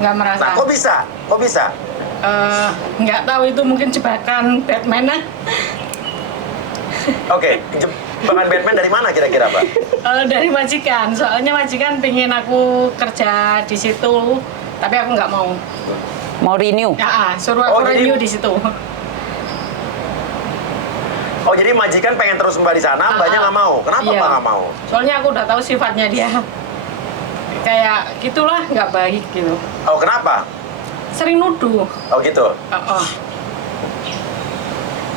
Nggak merasa. Nah, kok bisa? Kok bisa? Nggak tahu, itu mungkin jebakan Batman. Oke, jebakan Batman dari mana kira-kira, Pak? Dari majikan, soalnya majikan pengen aku kerja di situ, tapi aku nggak mau. Mau renew? Ya, suruh aku renew di situ. Oh, jadi majikan pengen terus Mbak di sana, Mbaknya nggak mau. Kenapa Iya. Mbak nggak mau? Soalnya aku udah tahu sifatnya dia. Kayak gitulah, nggak baik gitu. Oh, kenapa? Sering nuduh. Oh, gitu.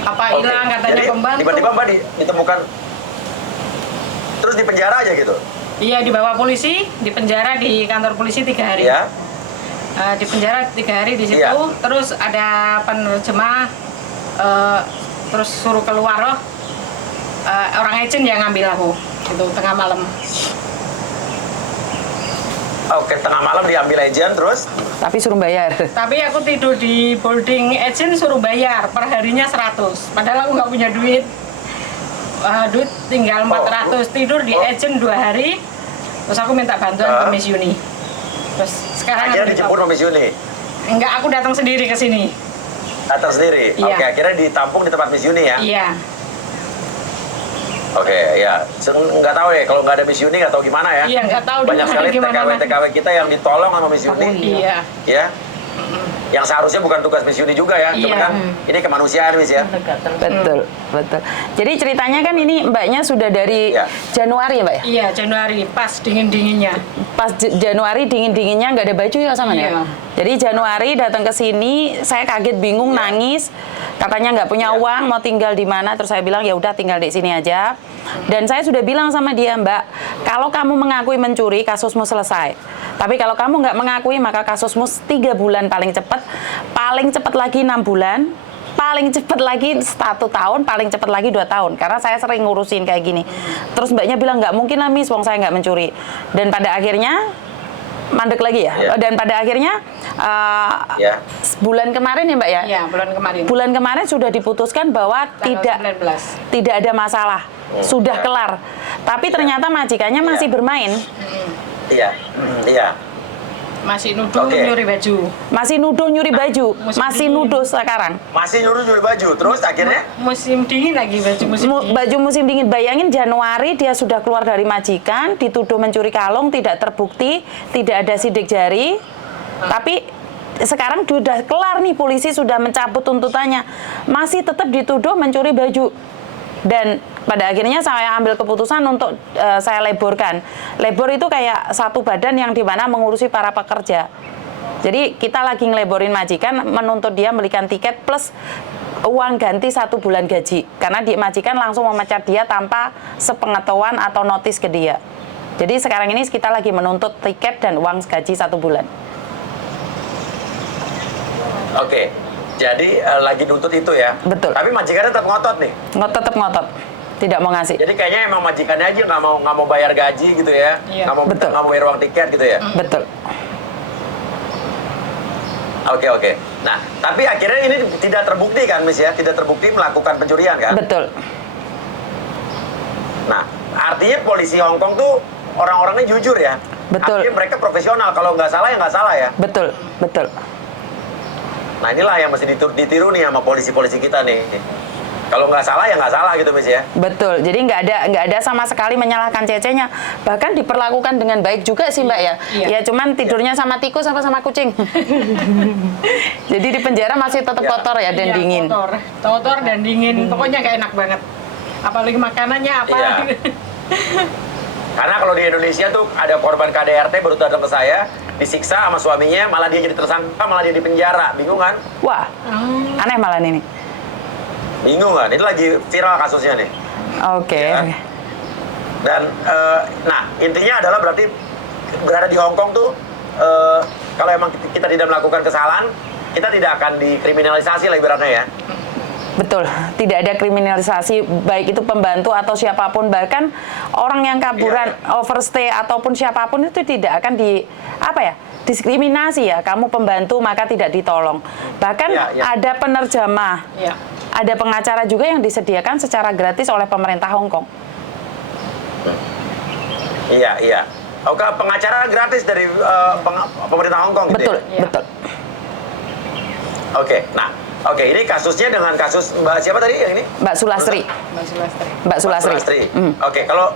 Apa Oke. hilang katanya Jadi, pembantu. tiba-tiba Mbak ditemukan terus di penjara aja gitu? Iya, dibawa polisi, di penjara di kantor polisi 3 hari. Iya. Di penjara 3 hari di situ. Iya. Terus ada penerjemah, terus suruh keluar loh. Orang agent yang ngambil aku, itu tengah malam. Oke, tengah malam diambil agent terus? Tapi suruh bayar. Tapi aku tidur di boarding agent, suruh bayar per harinya 100. Padahal aku nggak punya duit. Duit tinggal 400. Tidur di agent 2 hari. Terus aku minta bantuan ke Miss Yuni. Terus sekarang Akhirnya aku dijemput sama Miss Yuni? Enggak, aku datang sendiri ke sini. Datang sendiri? Iya. Oke, akhirnya ditampung di tempat Miss Yuni ya? Iya. Oke, ya. Nggak tahu deh, kalau nggak ada Miss Yuni nggak tahu gimana ya? Iya, nggak tahu Banyak sekali gimana. TKW kita yang ditolong sama Miss Yuni. Iya. Ya? Yang seharusnya bukan tugas Miss Yuni juga ya, cuma Iya. kan ini kemanusiaan Miss ya. Betul, betul. Jadi ceritanya kan ini Mbaknya sudah dari Iya. Januari ya Mbak ya? Iya, Januari pas dingin-dinginnya. Pas Januari dingin-dinginnya nggak ada baju ya sama Iya. Jadi Januari datang ke sini, saya kaget bingung nangis. Katanya nggak punya uang, mau tinggal di mana? Terus saya bilang ya udah tinggal di sini aja. Dan saya sudah bilang sama dia, Mbak, kalau kamu mengakui mencuri, kasusmu selesai. Tapi kalau kamu nggak mengakui, maka kasusmu 3 bulan paling cepat lagi 6 bulan, paling cepat lagi 1 tahun, paling cepat lagi 2 tahun. Karena saya sering ngurusin kayak gini. Terus Mbaknya bilang nggak mungkin lah Miss, wong saya nggak mencuri. Dan pada akhirnya mandek lagi ya. Iya. Dan pada akhirnya Ya. bulan kemarin ya Mbak ya. Iya, bulan kemarin. Bulan kemarin sudah diputuskan bahwa Tanggal tidak 19. ada masalah, sudah kelar. Tapi ternyata majikannya masih bermain, Iya. Iya. Masih nuduh Oke. nyuri baju. masih nuduh nyuri baju, musim masih dingin. nuduh sekarang. Masih nyuruh nyuri baju, terus akhirnya? Musim dingin lagi, baju musim dingin. Baju musim dingin, bayangin Januari dia sudah keluar dari majikan, dituduh mencuri kalung, tidak terbukti, tidak ada sidik jari. Tapi sekarang sudah kelar nih, polisi sudah mencabut tuntutannya, masih tetap dituduh mencuri baju. Dan pada akhirnya saya ambil keputusan untuk saya leborkan. Lebor itu kayak satu badan yang dimana mengurusi para pekerja. Jadi kita lagi ngeleborin majikan, menuntut dia belikan tiket plus uang ganti 1 bulan gaji. Karena di majikan langsung memecat dia tanpa sepengetahuan atau notis ke dia. Jadi sekarang ini kita lagi menuntut tiket dan uang gaji 1 bulan. Oke. Jadi lagi nuntut itu ya? Betul. Tapi majikannya tetap ngotot nih? Tetap ngotot, tidak mau ngasih. Jadi kayaknya emang majikannya aja nggak mau bayar gaji gitu ya? Iya. Nggak mau bayar uang tiket gitu ya? Betul. Oke. Nah, tapi akhirnya ini tidak terbukti kan, Miss ya? Tidak terbukti melakukan pencurian kan? Betul. Nah, artinya polisi Hong Kong tuh orang-orangnya jujur ya? Betul. Artinya mereka profesional. Kalau nggak salah ya nggak salah ya? Betul, betul. Nah, inilah yang mesti ditiru nih sama polisi-polisi kita nih. Kalau nggak salah ya nggak salah gitu, Miss ya? Betul. Jadi nggak ada sama sekali menyalahkan Cecenya. Bahkan diperlakukan dengan baik juga sih Mbak ya. Iya. Ya cuman tidurnya sama tikus apa sama kucing. Jadi di penjara masih tetap Iya. kotor ya dan Iya, dingin. kotor dan dingin. Pokoknya nggak enak banget. Apalagi makanannya apa? Iya. Karena kalau di Indonesia tuh ada korban KDRT baru datang ke saya, disiksa sama suaminya, malah dia jadi tersangka, malah dia di penjara. Bingung kan? Wah, aneh malah ini. Bingung kan? Ini lagi viral kasusnya nih. Oke. Ya. Dan, nah intinya adalah berarti berada di Hong Kong tuh, kalau emang kita tidak melakukan kesalahan, kita tidak akan dikriminalisasi lah ibaratnya ya. Betul, tidak ada kriminalisasi baik itu pembantu atau siapapun, bahkan orang yang kaburan, overstay ataupun siapapun itu tidak akan diskriminasi ya. Kamu pembantu maka tidak ditolong. Bahkan ada penerjemah, ada pengacara juga yang disediakan secara gratis oleh pemerintah Hong Kong. Iya. Oke, pengacara gratis dari pemerintah Hong Kong gitu Betul, ya? betul. Oke, nah, oke, ini kasusnya dengan kasus Mbak siapa tadi yang ini? Mbak Sulastri. Mbak Sulastri. Mbak Sulastri. Oke, kalau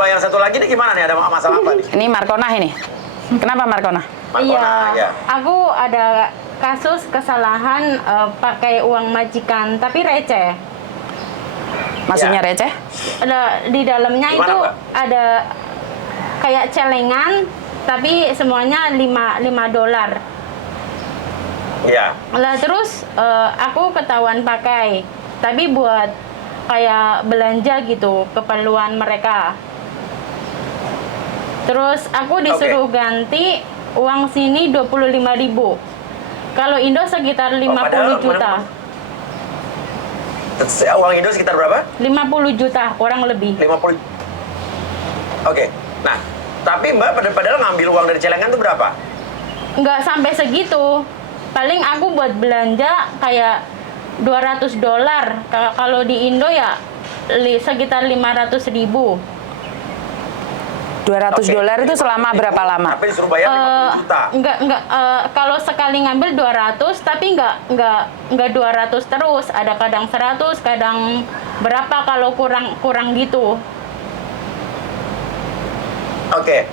Mbak yang satu lagi ini gimana nih? Ada masalah apa nih? Ini Markona ini. Kenapa Markona? Markona, ya. Aku ada kasus kesalahan pakai uang majikan tapi receh. Maksudnya Ya. receh? Ada di dalamnya Gimana, itu Mbak? ada kayak celengan tapi semuanya $5. Iya. Lah terus aku ketahuan pakai tapi buat kayak belanja gitu keperluan mereka. Terus aku disuruh ganti uang sini 25.000. Kalau Indo sekitar 50 padahal juta. Uang Indo sekitar berapa? 50 juta kurang lebih. 50. Oke. Nah, tapi Mbak padahal ngambil uang dari celengan itu berapa? Nggak sampai segitu. Paling aku buat belanja kayak $200. Kalau di Indo ya sekitar 500.000. $200 itu selama berapa lama? Tapi disuruh bayar 50 juta. Enggak, kalau sekali ngambil 200 tapi enggak 200 terus, ada kadang 100, kadang berapa kalau kurang gitu. Oke.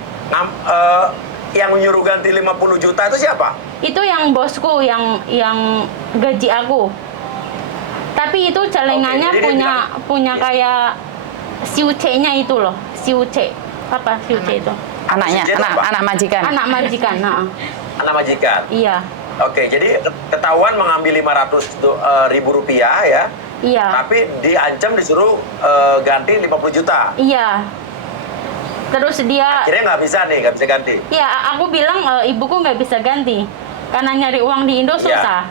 Yang menyuruh ganti 50 juta itu siapa? Itu yang bosku yang gaji aku. Tapi itu celengannya Oke, jadi dia punya kayak siuce-nya itu loh, siuce. Apa siuce itu? Anaknya, Sejak apa? anak majikan. Anak majikan, nah. Anak majikan. Iya. Oke, jadi ketahuan mengambil 500.000 rupiah ya. Iya. Tapi diancam disuruh ganti 50 juta. Iya. Terus dia Akhirnya nggak bisa ganti. ya aku bilang ibuku nggak bisa ganti karena nyari uang di Indo Iya. susah.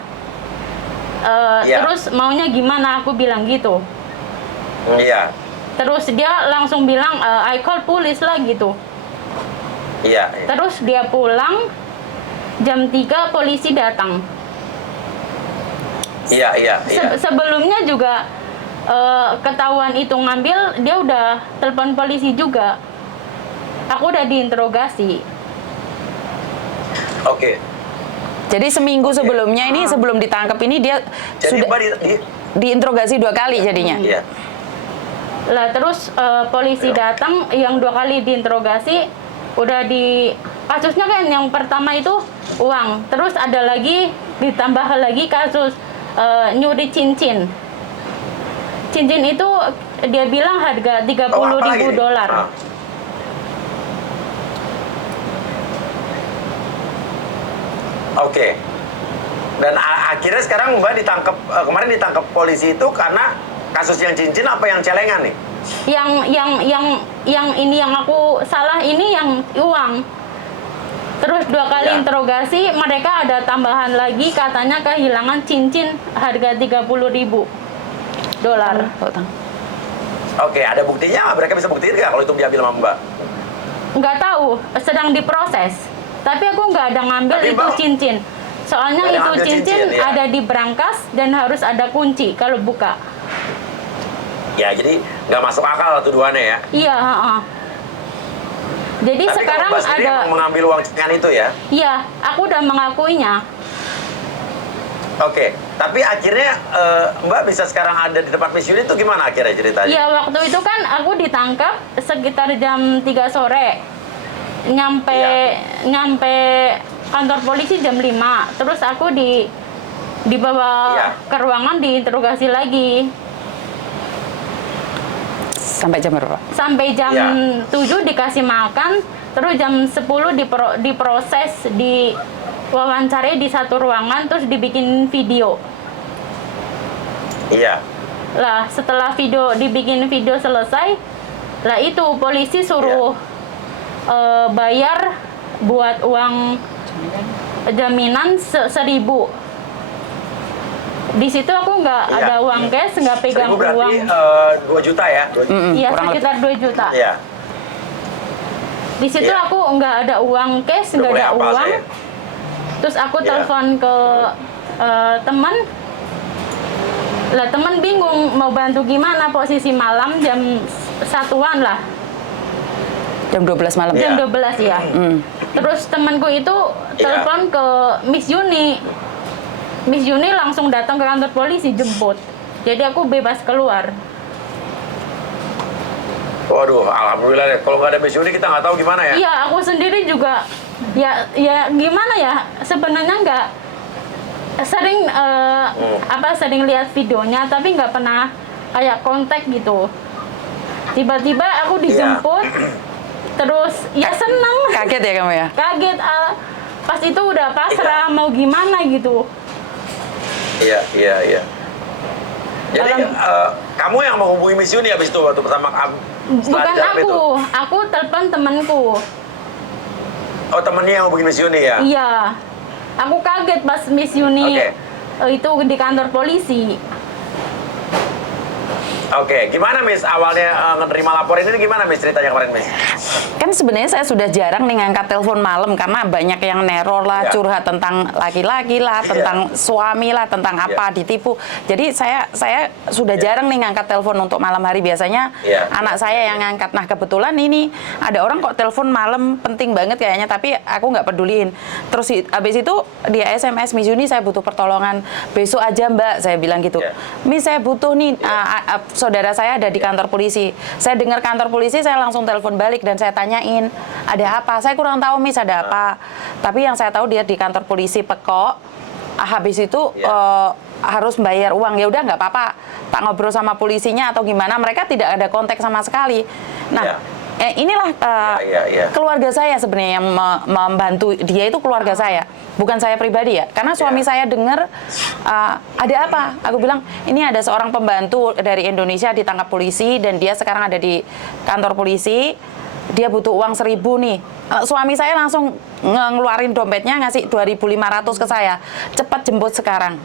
Iya. Terus maunya gimana? Aku bilang gitu. Iya, Terus dia langsung bilang I call police lah gitu. iya. Terus dia pulang jam 3 polisi datang. Iya. Sebelumnya juga ketahuan itu ngambil, dia udah telepon polisi juga. Aku udah diinterogasi. Oke. Jadi seminggu sebelumnya ini, sebelum ditangkap ini dia Jadi sudah Mbak diinterogasi 2 kali jadinya. Iya. Lah terus polisi datang yang 2 kali diinterogasi, udah kasusnya kan yang pertama itu uang, terus ada lagi ditambah lagi kasus nyuri cincin. Cincin itu dia bilang harga $30.000. Oke. Dan akhirnya sekarang Mbak kemarin ditangkap polisi itu karena kasus yang cincin apa yang celengan nih? Yang ini yang aku salah ini yang uang. Terus 2 kali Ya. interogasi, mereka ada tambahan lagi katanya kehilangan cincin harga $30.000. Oke, ada buktinya nggak? Mereka bisa buktiin nggak kalau itu diambil sama Mbak? Nggak tahu, sedang diproses. Tapi aku nggak ada ngambil Tapi, itu Mbak, cincin. Soalnya nggak ada itu ngambil cincin cincin, ya? ada di brankas dan harus ada kunci kalau buka. Ya, jadi nggak masuk akal tuduhannya ya. Iya, heeh. Jadi Tapi sekarang kalau Mbak sendiri ada, emang mengambil uang celengan itu ya? iya, aku udah mengakuinya. Oke, tapi akhirnya Mbak bisa sekarang ada di tempat Miss Yuni itu gimana akhirnya ceritanya? Iya, waktu itu kan aku ditangkap sekitar jam 3 sore. Nyampe kantor polisi jam 5. Terus aku dibawa Iya. ke ruangan diinterogasi lagi. Sampai jam berapa? Sampai jam Iya. 7 dikasih makan, terus jam 10 diproses, diwawancari di satu ruangan, terus dibikin video. Iya. Lah, setelah dibikin video selesai, lah itu polisi suruh bayar buat uang jaminan 1.000. Di situ aku nggak Iya. ada uang cash, nggak pegang 1.000 berarti uang. 2 juta ya? Iya, kurang sekitar 2 juta. Iya. Di situ Iya. aku nggak ada uang cash, Udah nggak mulai ada hafal uang. saya. Terus aku Iya. telepon ke teman. Lah teman bingung mau bantu gimana, posisi malam jam 1-an lah. Jam 12 malam. Jam Iya. 12 ya. Terus temanku itu telepon ke Miss Yuni. Miss Yuni langsung datang ke kantor polisi jemput. Jadi aku bebas keluar. Waduh, alhamdulillah deh. Kalau nggak ada Miss Yuni kita nggak tahu gimana ya. Iya, aku sendiri juga ya gimana ya? Sebenarnya nggak sering sering lihat videonya tapi nggak pernah kayak kontak gitu. Tiba-tiba aku dijemput. Terus ya seneng. Kaget ya kamu ya? Kaget pas itu udah pasrah mau gimana gitu. Iya. Jadi kamu yang menghubungi Miss Yuni habis itu waktu pertama Bukan aku telepon temanku. Oh, temennya yang hubungi Miss Yuni ya? Iya. Aku kaget pas Miss Yuni itu di kantor polisi. Oke, gimana Miss awalnya menerima laporan ini gimana Miss ceritanya kemarin Miss? Kan sebenarnya saya sudah jarang nih ngangkat telepon malam karena banyak yang neror lah, curhat tentang laki-laki lah, tentang suami lah, tentang apa ditipu. Jadi saya sudah jarang nih ngangkat telepon untuk malam hari. Biasanya anak saya yang ngangkat. Nah kebetulan ini ada orang kok telepon malam penting banget kayaknya, tapi aku nggak peduliin. Terus habis itu dia SMS, Miss Yuni saya butuh pertolongan besok aja Mbak, saya bilang gitu. Miss saya butuh nih. Saudara saya ada di kantor polisi. Saya dengar kantor polisi, saya langsung telepon balik dan saya tanyain, ada apa? Saya kurang tahu Miss ada apa. Tapi yang saya tahu dia di kantor polisi Pekok. Habis itu harus bayar uang. Ya udah nggak apa-apa. Tak ngobrol sama polisinya atau gimana? Mereka tidak ada kontak sama sekali. Nah, inilah keluarga saya sebenarnya yang membantu dia itu keluarga saya, bukan saya pribadi ya. Karena suami saya dengar ada apa? Aku bilang ini ada seorang pembantu dari Indonesia ditangkap polisi dan dia sekarang ada di kantor polisi. Dia butuh uang 1.000 nih. Suami saya langsung ngeluarin dompetnya ngasih 2.500 ke saya. Cepat jemput sekarang.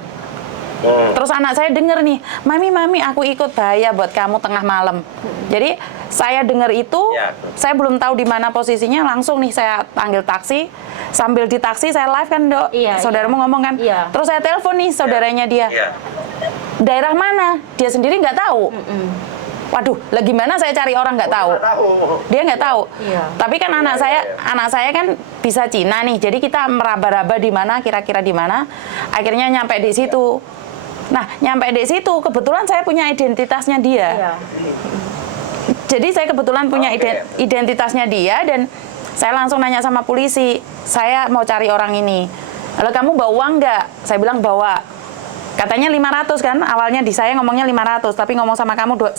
Terus anak saya denger nih, mami aku ikut bahaya buat kamu tengah malam. Jadi saya dengar itu, saya belum tahu di mana posisinya, langsung nih saya panggil taksi. Sambil di taksi saya live kan Dok, saudaramu ngomong kan. Terus saya telepon nih saudaranya dia. Daerah mana? Dia sendiri nggak tahu. Waduh, lah gimana saya cari orang nggak tahu? Dia nggak tahu. Tapi kan anak saya kan bisa Cina nih, jadi kita meraba-raba di mana, kira-kira di mana. Akhirnya nyampe di situ. Nah, nyampe di situ kebetulan saya punya identitasnya dia. Jadi saya kebetulan punya identitasnya dia dan saya langsung nanya sama polisi, saya mau cari orang ini. Lalu kamu bawa uang nggak? Saya bilang bawa. Katanya 500 kan, awalnya di saya ngomongnya 500, tapi ngomong sama kamu 1.000.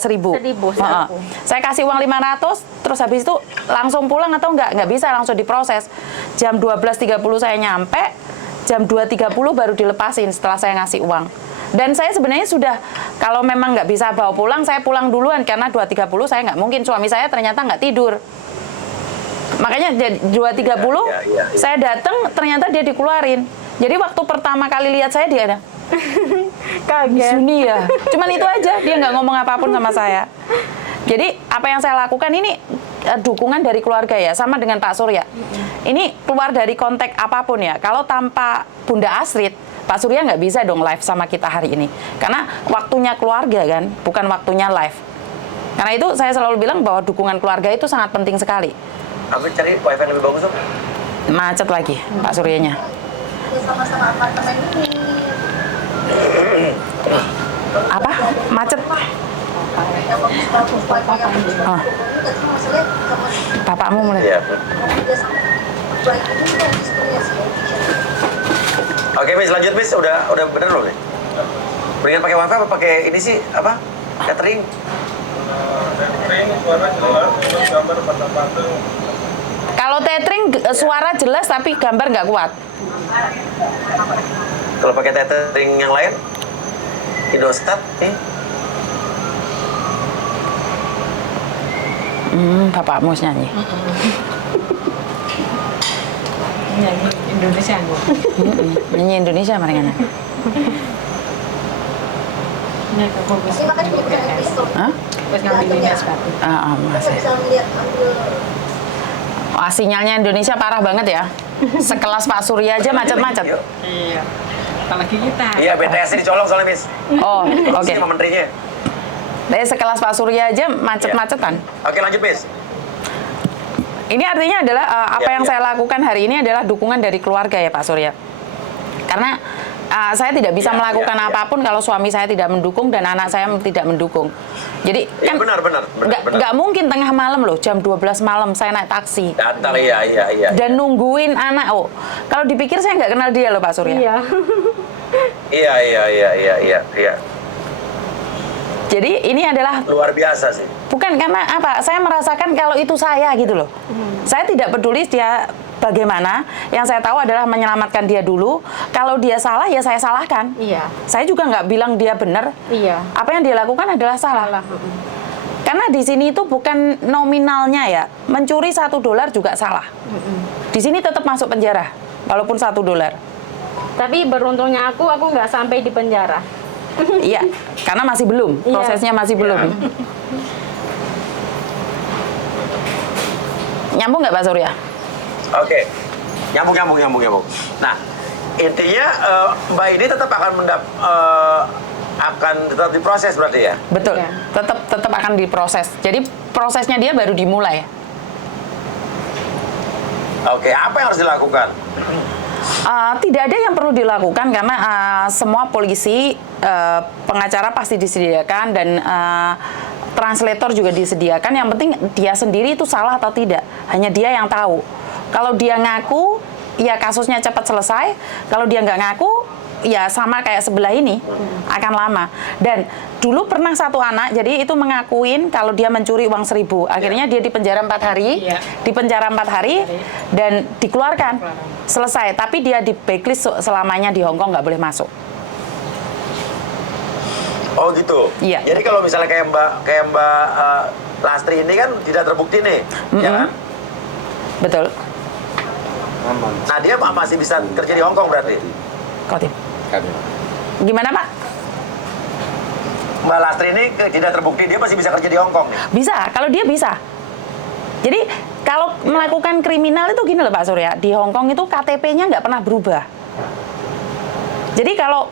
Saya kasih uang 500, terus habis itu langsung pulang atau nggak bisa, langsung diproses. Jam 12.30 saya nyampe, jam 2.30 baru dilepasin setelah saya ngasih uang. Dan saya sebenarnya sudah, kalau memang nggak bisa bawa pulang, saya pulang duluan, karena 2.30 saya nggak mungkin, suami saya ternyata nggak tidur. Makanya 2.30 saya datang, ternyata dia dikeluarin. Jadi waktu pertama kali lihat saya dia ada kaget ya. Cuman itu aja, dia nggak ngomong apapun sama saya. Jadi apa yang saya lakukan ini dukungan dari keluarga ya, sama dengan Pak Surya. Ini keluar dari konteks apapun ya. Kalau tanpa Bunda Astrid, Pak Surya nggak bisa dong live sama kita hari ini. Karena waktunya keluarga kan, bukan waktunya live. Karena itu saya selalu bilang bahwa dukungan keluarga itu sangat penting sekali. Aku cari wifi yang lebih bagus dong. Macet lagi Pak Suryanya. Sama-sama apartemen ini. Apa? Macet? Bapakmu mulai. Oke, Miss, lanjut Miss. Udah bener loh, Miss. Mendingan pakai wifi apa pakai ini sih? Apa? Catering? Catering suara jelas, gambar patah-patah. Kalau tethering suara jelas tapi gambar nggak kuat. Kalau pakai tethering yang lain, Indosat nih. Bapakmu nyanyi. Nyanyi Indonesia Bu. Nyanyi Indonesia mereka. Ini fokus. Ini makanya bukan pistol. Hah? Terus ngambilin sepatu. Masih. Bisa melihat ambil. Wah, sinyalnya Indonesia parah banget ya. Sekelas Pak Surya aja macet-macet. Iya. Apalagi kita. Iya, BTS dicolong soalnya, Miss. Oh, oke. Sama menterinya. Sekelas Pak Surya aja macet-macetan. Oke, lanjut, Miss. Ini artinya adalah apa Iya, yang iya. saya lakukan hari ini adalah dukungan dari keluarga ya Pak Surya. Karena saya tidak bisa Iya, melakukan iya, iya. apapun kalau suami saya tidak mendukung dan anak saya tidak mendukung. Jadi Iya, kan benar. nggak mungkin tengah malam loh, jam 12 malam saya naik taksi Datang, iya. dan nungguin anak. Oh, kalau dipikir saya nggak kenal dia loh Pak Surya. Iya. Iya. Jadi ini adalah Luar biasa sih. bukan karena apa, saya merasakan kalau itu saya gitu loh. Saya tidak peduli dia bagaimana, yang saya tahu adalah menyelamatkan dia dulu. Kalau dia salah ya saya salahkan. Iya. Saya juga nggak bilang dia benar. Iya. Apa yang dia lakukan adalah salah. Karena di sini itu bukan nominalnya ya, mencuri $1 juga salah. Di sini tetap masuk penjara, walaupun $1. Tapi beruntungnya aku nggak sampai di penjara. Iya, karena masih belum, Iya. prosesnya masih belum. Nyambung nggak Pak Surya? Oke, nyambung. Nah, intinya Mbak ini tetap akan tetap diproses berarti ya? Betul, Iya. tetap akan diproses. Jadi prosesnya dia baru dimulai. Oke, apa yang harus dilakukan? Tidak ada yang perlu dilakukan karena semua polisi, pengacara pasti disediakan dan translator juga disediakan. Yang penting dia sendiri itu salah atau tidak, hanya dia yang tahu. Kalau dia ngaku, ya kasusnya cepat selesai. Kalau dia nggak ngaku, ya sama kayak sebelah ini, akan lama. Dan dulu pernah satu anak, jadi itu mengakuin kalau dia mencuri uang 1.000. Akhirnya dia dipenjara 4 hari, Iya. dipenjara 4 hari, dan dikeluarkan. Selesai, tapi dia di blacklist selamanya di Hong Kong, nggak boleh masuk. Oh gitu. Iya. Jadi kalau misalnya kayak Mbak Lastri ini kan tidak terbukti nih, ya kan? Betul. Nah dia masih bisa kerja di Hong Kong berarti. Kotim. Gimana Pak? Mbak Lastri ini tidak terbukti, dia masih bisa kerja di Hong Kong nih. Bisa, kalau dia bisa. Jadi kalau melakukan kriminal itu gini loh Pak Surya, di Hong Kong itu KTP-nya nggak pernah berubah. Jadi kalau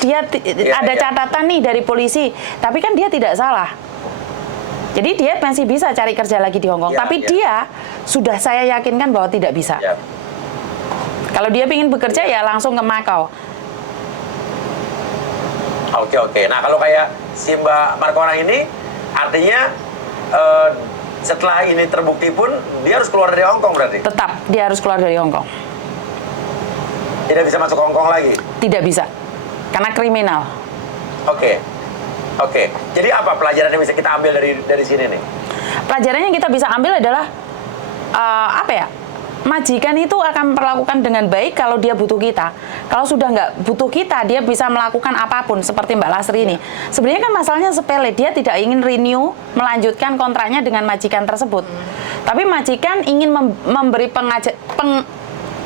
dia ada iya. catatan nih dari polisi, tapi kan dia tidak salah. Jadi dia masih bisa cari kerja lagi di Hong Kong, Iya, tapi iya. dia sudah saya yakinkan bahwa tidak bisa. Ya. Kalau dia ingin bekerja ya langsung ke Macau. Oke. Nah kalau kayak si Mbak Markorang ini, artinya setelah ini terbukti pun dia harus keluar dari Hong Kong berarti? Tetap dia harus keluar dari Hong Kong. Tidak bisa masuk Hong Kong lagi? Tidak bisa, karena kriminal. Oke. Jadi apa pelajaran yang bisa kita ambil dari sini nih? Pelajaran yang kita bisa ambil adalah apa ya? Majikan itu akan memperlakukan dengan baik kalau dia butuh kita. Kalau sudah nggak butuh kita, dia bisa melakukan apapun seperti Mbak Lastri ini. Sebenarnya kan masalahnya sepele, dia tidak ingin renew, melanjutkan kontraknya dengan majikan tersebut. Tapi majikan ingin memberi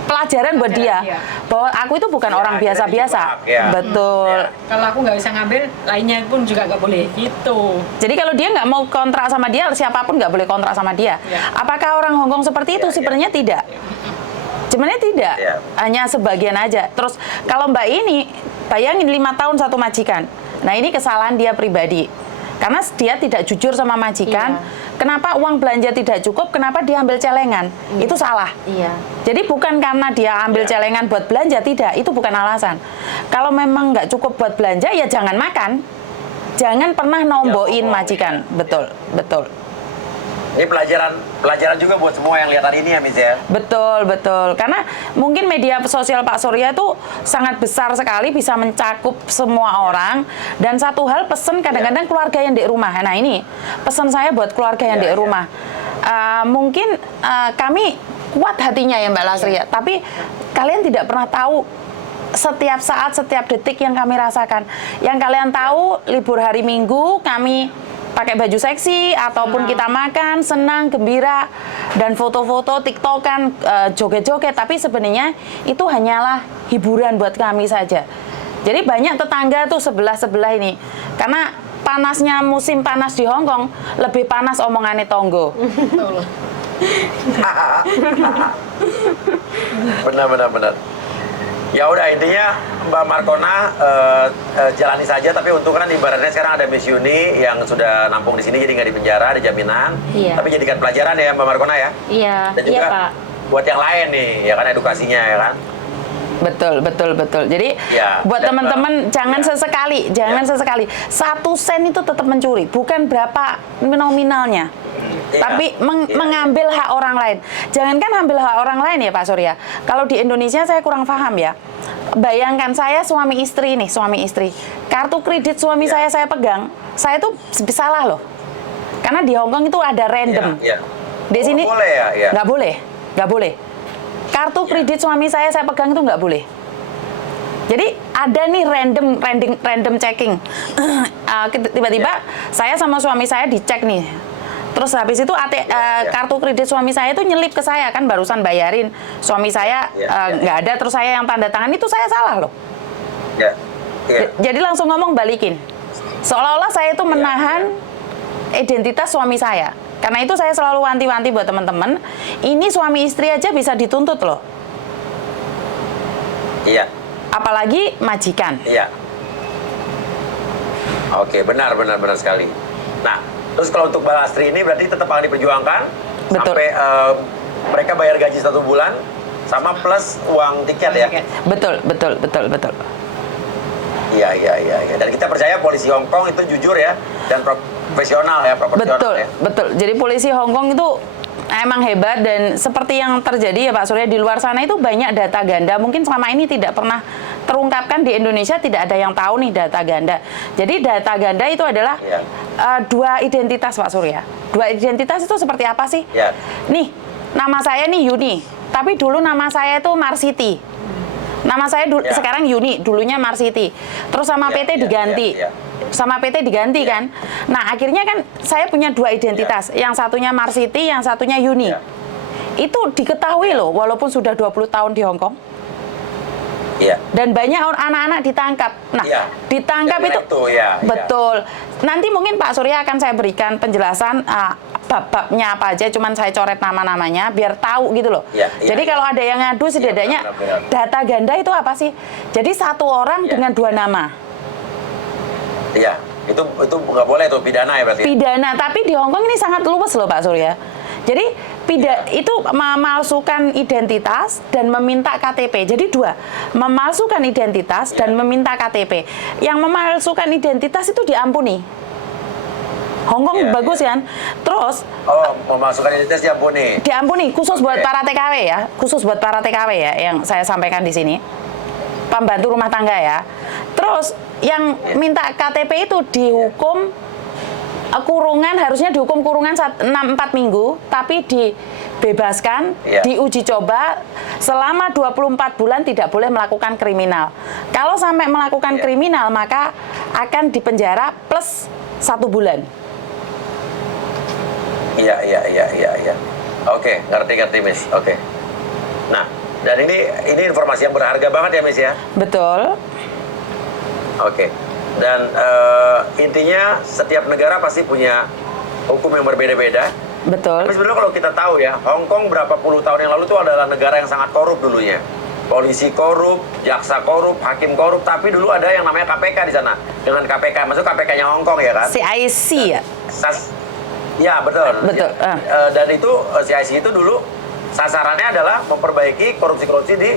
pelajaran buat dia Iya. bahwa aku itu bukan Ya, orang akhirnya biasa-biasa. ditolak, ya. Betul. Ya. Kalau aku nggak bisa ngambil, lainnya pun juga nggak boleh gitu. Jadi kalau dia nggak mau kontrak sama dia, siapapun nggak boleh kontrak sama dia. Ya. Apakah orang Hong Kong seperti itu? Ya, ya. Sebenarnya tidak. Sebenarnya tidak. Ya. Hanya sebagian aja. Terus kalau Mbak ini, bayangin 5 tahun satu majikan. Nah ini kesalahan dia pribadi. Karena dia tidak jujur sama majikan. Iya. Kenapa uang belanja tidak cukup? Kenapa dia ambil celengan? Itu salah. Iya. Jadi bukan karena dia ambil Ya. celengan buat belanja, tidak. Itu bukan alasan. Kalau memang nggak cukup buat belanja, ya jangan makan. Jangan pernah nomboin bohong, majikan. ya. Betul. Ini pelajaran juga buat semua yang lihat hari ini ya, Miss ya. Betul. Karena mungkin media sosial Pak Surya itu sangat besar sekali, bisa mencakup semua orang. Dan satu hal, pesan kadang-kadang keluarga yang di rumah. Nah ini pesan saya buat keluarga yang di Ya. rumah. Mungkin kami kuat hatinya ya Mbak Lastri ya, tapi kalian tidak pernah tahu setiap saat, setiap detik yang kami rasakan. Yang kalian tahu, libur hari Minggu kami pakai baju seksi ataupun kita makan senang gembira dan foto-foto tiktokan joget-joget, tapi sebenarnya itu hanyalah hiburan buat kami saja. Jadi banyak tetangga tuh sebelah ini karena panasnya musim panas di Hong Kong lebih panas omongannya tonggo. Benar. Ya udah, intinya Mbak Markona jalani saja, tapi untung kan ibaratnya sekarang ada Miss Yuni yang sudah nampung di sini, jadi nggak di penjara, ada jaminan. Iya. Tapi jadikan pelajaran ya Mbak Markona ya. Iya, Dan juga iya Pak. buat yang lain nih, ya kan, edukasinya ya kan. Betul. Jadi Ya, buat dan, teman-teman jangan ya. sesekali, jangan Ya. sesekali 1 sen itu tetap mencuri, bukan berapa nominalnya. Iya. Tapi Iya. mengambil hak orang lain. Jangankan ambil hak orang lain ya Pak Surya. Kalau di Indonesia saya kurang paham ya. Bayangkan saya suami istri nih, suami istri. Kartu kredit suami Iya. saya pegang, saya tuh salah loh. Karena di Hong Kong itu ada random. Iya. Di Oh, sini boleh ya? Iya. nggak boleh. Kartu kredit suami saya pegang itu nggak boleh. Jadi ada nih random checking. Tiba-tiba saya sama suami saya dicek nih. Terus habis itu kartu kredit suami saya itu nyelip ke saya, kan barusan bayarin. Suami saya nggak ada, terus saya yang tanda tangan, itu saya salah loh. Ya. Iya. Jadi langsung ngomong balikin. Seolah-olah saya itu menahan identitas suami saya. Karena itu saya selalu wanti-wanti buat teman-teman, ini suami istri aja bisa dituntut loh. Iya. Apalagi majikan. Iya. Oke, benar sekali. Nah, terus kalau untuk Balastri ini berarti tetap akan diperjuangkan. Betul. Sampai mereka bayar gaji 1 bulan sama plus uang tiket ya. Betul. Iya. Dan kita percaya polisi Hong Kong itu jujur ya dan profesional ya, proporsional ya. Betul. Jadi polisi Hong Kong itu emang hebat, dan seperti yang terjadi ya Pak Surya, di luar sana itu banyak data ganda. Mungkin selama ini tidak pernah terungkapkan, di Indonesia tidak ada yang tahu nih data ganda. Jadi data ganda itu adalah dua identitas Pak Surya. Dua identitas itu seperti apa sih? Ya. Nih, nama saya nih Yuni, tapi dulu nama saya itu Marsiti. Nama saya sekarang Yuni, dulunya Marsiti. Terus sama PT diganti. Sama PT diganti kan. Nah, akhirnya kan saya punya dua identitas. Yang satunya Marsiti, yang satunya Yuni. Itu diketahui loh, walaupun sudah 20 tahun di Hong Kong. Iya. Dan banyak anak-anak ditangkap. Nah, ditangkap itu betul. Nanti mungkin Pak Surya akan saya berikan penjelasan bab-babnya apa aja, cuman saya coret nama-namanya biar tahu gitu loh. Jadi kalau ada yang ngadu setidaknya data ganda itu apa sih? Jadi satu orang dengan 2 nama. Iya, itu nggak boleh tuh, pidana ya berarti. Pidana, tapi di Hong Kong ini sangat luwes loh Pak Surya. Jadi itu memalsukan identitas dan meminta KTP. Jadi 2, memalsukan identitas dan meminta KTP. Yang memalsukan identitas itu diampuni. Hong Kong bagus kan? Terus memasukkan identitas diampuni. Diampuni khusus buat para TKW ya, khusus buat para TKW ya yang saya sampaikan di sini. Pembantu rumah tangga ya. Terus yang minta KTP itu dihukum kurungan, harusnya dihukum kurungan 4 minggu, tapi dibebaskan, diuji coba selama 24 bulan tidak boleh melakukan kriminal. Kalau sampai melakukan kriminal maka akan dipenjara plus 1 bulan. Iya. Oke, ngerti Miss. Oke. Nah, dan ini informasi yang berharga banget ya Miss ya. Betul. Oke. Dan intinya setiap negara pasti punya hukum yang berbeda-beda. Betul. Tapi sebenarnya kalau kita tahu ya, Hong Kong berapa puluh tahun yang lalu itu adalah negara yang sangat korup dulunya. Polisi korup, jaksa korup, hakim korup, tapi dulu ada yang namanya KPK di sana. Dengan KPK, maksud KPK-nya Hong Kong ya kan? CIC ya? Ya, betul. Betul. Dan itu CIC itu dulu sasarannya adalah memperbaiki korupsi-korupsi di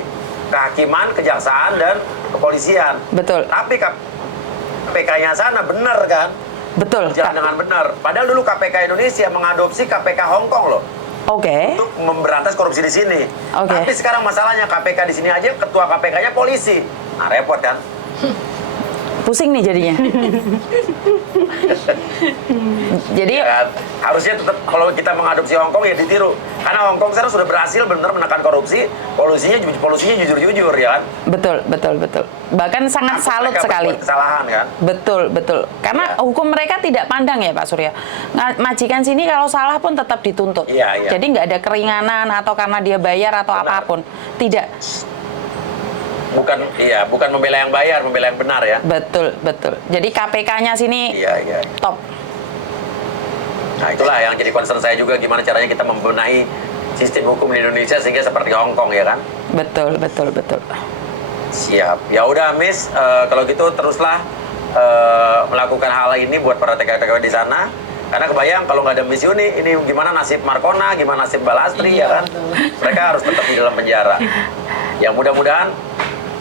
kehakiman, kejaksaan, dan kepolisian. Betul. Tapi KPK-nya sana benar kan? Betul. Jalan dengan benar. Padahal dulu KPK Indonesia mengadopsi KPK Hong Kong loh. Oke. Untuk memberantas korupsi di sini. Oke. Tapi sekarang masalahnya KPK di sini aja ketua KPK-nya polisi. Nah, repot kan? Pusing nih jadinya. Jadi ya, harusnya tetap kalau kita mengadopsi Hong Kong ya ditiru. Karena Hong Kong sekarang sudah berhasil benar menekan korupsi, polusinya jujur-jujur ya kan? Betul. Bahkan sangat salut sekali. Kesalahan kan? Betul. Karena hukum mereka tidak pandang ya Pak Surya. Majikan sini kalau salah pun tetap dituntut. Iya. Jadi nggak ada keringanan atau karena dia bayar atau apapun. Tidak. Bukan membela yang bayar, membela yang benar ya. Betul. Jadi KPK-nya sini top. Nah, itulah yang jadi concern saya juga, gimana caranya kita membenahi sistem hukum di Indonesia sehingga seperti Hong Kong ya kan. Betul. Siap. Ya udah, Miss. Kalau gitu teruslah melakukan hal ini buat para TKW di sana. Karena kebayang kalau nggak ada Miss Yuni, ini gimana nasib Markona, gimana nasib Mbak Lastri, ya kan? Mereka harus tetap di dalam penjara. Yang mudah-mudahan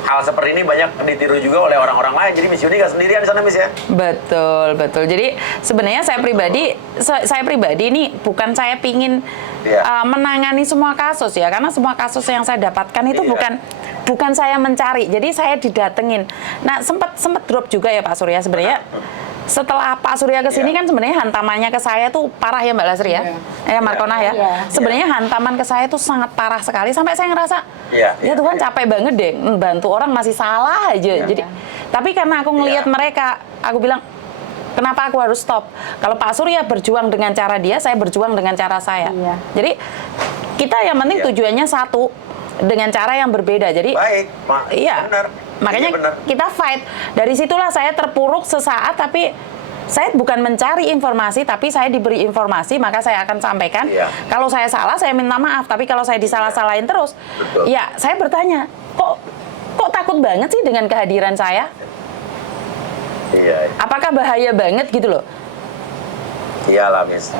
hal seperti ini banyak ditiru juga oleh orang-orang lain. Jadi Miss Yuni nggak sendirian di sana, Miss, ya? Betul, betul. Jadi sebenarnya saya pribadi ini bukan saya pingin menangani semua kasus ya, karena semua kasus yang saya dapatkan itu bukan saya mencari. Jadi saya didatengin. Nah, sempat drop juga ya Pak Surya sebenarnya. Setelah Pak Surya kesini kan sebenarnya hantamannya ke saya tuh parah ya Mbak Lastri ya, Markona ya. Sebenarnya hantaman ke saya tuh sangat parah sekali sampai saya ngerasa ya Tuhan capek banget deh bantu orang masih salah aja. Jadi tapi karena aku ngelihat mereka, aku bilang kenapa aku harus stop? Kalau Pak Surya berjuang dengan cara dia, saya berjuang dengan cara saya. Jadi kita yang penting tujuannya satu dengan cara yang berbeda. Jadi baik, benar. Makanya kita fight. Dari situlah saya terpuruk sesaat, tapi saya bukan mencari informasi, tapi saya diberi informasi, maka saya akan sampaikan. Kalau saya salah, saya minta maaf. Tapi kalau saya disalah-salahin terus, ya saya bertanya, kok takut banget sih dengan kehadiran saya? Apakah bahaya banget gitu loh? Iyalah, Miss.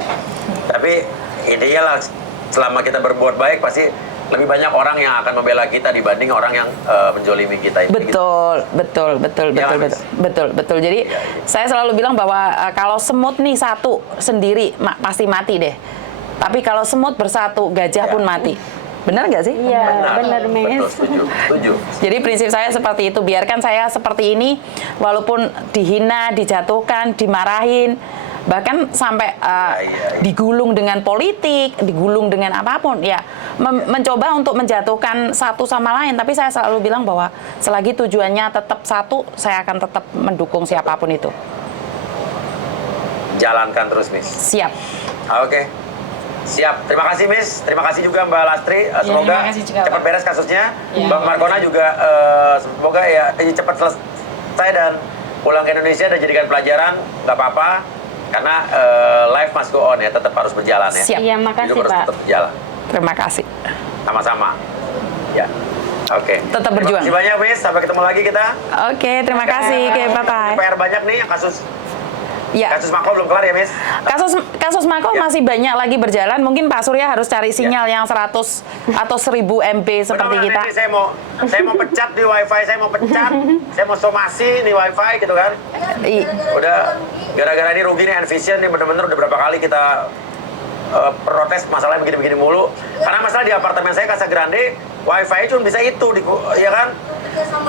Tapi intinya lah, selama kita berbuat baik pasti lebih banyak orang yang akan membela kita dibanding orang yang menjolimi kita. Betul. Jadi saya selalu bilang bahwa kalau semut nih satu sendiri pasti mati deh. Tapi kalau semut bersatu, gajah pun mati. Benar nggak sih? Iya, benar, Miss. Setuju. Jadi prinsip saya seperti itu. Biarkan saya seperti ini, walaupun dihina, dijatuhkan, dimarahin, bahkan sampai digulung dengan politik, digulung dengan apapun, ya mencoba untuk menjatuhkan satu sama lain. Tapi saya selalu bilang bahwa selagi tujuannya tetap satu, saya akan tetap mendukung siapapun itu. Jalankan terus, Miss. Siap. Oke. Siap. Terima kasih, Miss. Terima kasih juga Mbak Lastri. Semoga cepat beres kasusnya. Mbak Markona juga semoga ya cepat selesai dan pulang ke Indonesia dan jadikan pelajaran. Nggak apa-apa. Karena life must go on ya, tetap harus berjalan ya. Siap. Iya, makasih Hidup harus Pak. tetap berjalan. Terima kasih. Sama-sama. Ya. Oke. Tetap berjuang. Terima kasih banyak, Miss. Sampai ketemu lagi kita. Oke, terima kasih. Oke, bye-bye. PR banyak nih kasus. Ya. Kasus Mako belum kelar ya, Miss? Kasus Mako masih banyak lagi berjalan. Mungkin Pak Surya harus cari sinyal yang 100 atau 1000 MB seperti Benar, kita. Nanti saya mau pecat di wifi, saya mau pecat, saya mau somasi di wifi gitu kan. Udah gara-gara ini rugi nih Envision nih, bener-bener udah berapa kali kita protes masalahnya begini-begini mulu. Karena masalah di apartemen saya Casa Grande, wifi cuma bisa itu, ya kan?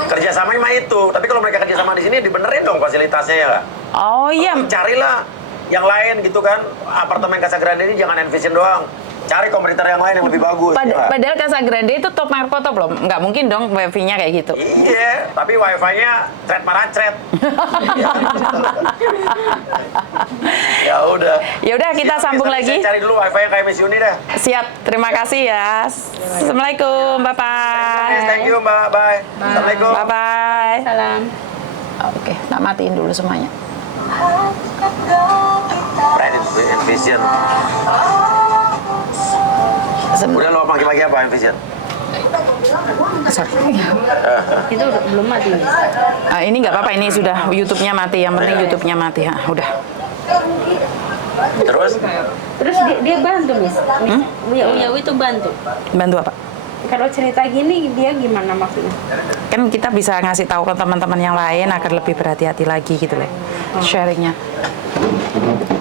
Kerjasamanya mah itu. Tapi kalau mereka kerjasama di sini dibenerin dong fasilitasnya ya nggak? Oh iya. Carilah yang lain gitu kan. Apartemen Casa Grande ini jangan Envision doang. Cari kompetitor yang lain yang lebih bagus. Padahal Casa Grande itu top Marco top loh. Nggak mungkin dong wifi-nya kayak gitu. Iya, tapi wifi-nya thread maracret. Ya udah. Ya udah kita sambung lagi. Saya cari dulu wifi yang kayak Miss Yuni dah. Siap. Terima kasih ya. Assalamualaikum. Bye-bye. Thank you, Mbak. Bye. Assalamualaikum. Bye-bye. Salam. Oke, tak matiin dulu semuanya. Friend Envision. Udah lo maki-maki apa Envision? Itu belum mati. Ini nggak apa-apa, ini sudah YouTube-nya mati. Yang penting YouTube-nya mati. Udah. Terus dia bantu, Miss. Uya itu bantu. Bantu apa? Kalau cerita gini dia gimana maksudnya? Kan kita bisa ngasih tahu ke teman-teman yang lain agar lebih berhati-hati lagi gitu loh. Sharingnya.